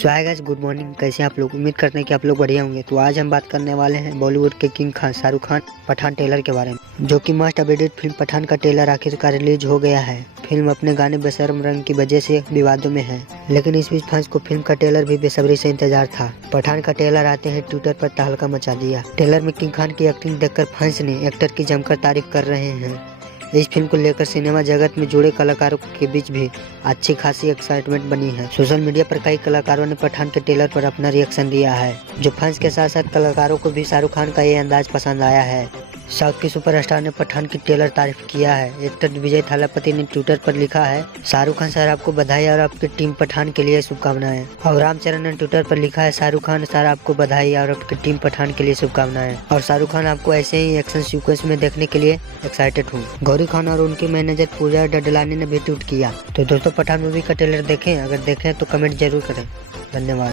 सो hi guys, good morning. कैसे हैं आप लोग? उम्मीद करते हैं कि आप लोग बढ़िया होंगे। तो आज हम बात करने वाले हैं बॉलीवुड के किंग खान शाहरुख खान पठान ट्रेलर के बारे में, जो कि मस्ट अपडेटेड फिल्म पठान का ट्रेलर आखिरकार रिलीज हो गया है। फिल्म अपने गाने बेशर्म रंग की वजह से विवादों में है, लेकिन इस बीच फैंस को फिल्म का ट्रेलर भी बेसब्री से इंतजार था। पठान का ट्रेलर आते ही ट्विटर पर तहलका मचा दिया। ट्रेलर में किंग खान की एक्टिंग देखकर फैंस ने एक्टर की जमकर तारीफ कर रहे हैं। इस फिल्म को लेकर सिनेमा जगत में जुड़े कलाकारों के बीच भी अच्छी खासी एक्साइटमेंट बनी है। सोशल मीडिया पर कई कलाकारों ने पठान के ट्रेलर पर अपना रिएक्शन दिया है, जो फैंस के साथ साथ कलाकारों को भी शाहरुख खान का ये अंदाज पसंद आया है। साउथ के सुपरस्टार ने पठान की ट्रेलर तारीफ किया है। एक्टर विजय थालापति ने ट्विटर पर लिखा है, शाहरुख खान सर आपको बधाई और आपकी टीम पठान के लिए शुभकामनाएं। और रामचरण ने ट्विटर पर लिखा है, शाहरुख खान सर आपको बधाई और आपकी टीम पठान के लिए शुभकामनाएं। और शाहरुख खान आपको ऐसे ही एक्शन सीक्वेंस में देखने के लिए एक्साइटेड हूँ। गौरी खान और उनके मैनेजर पूजा डडलानी ने भी ट्वीट किया। तो दोस्तों, पठान मूवी का ट्रेलर देखें? अगर देखें तो कमेंट जरूर करें। धन्यवाद।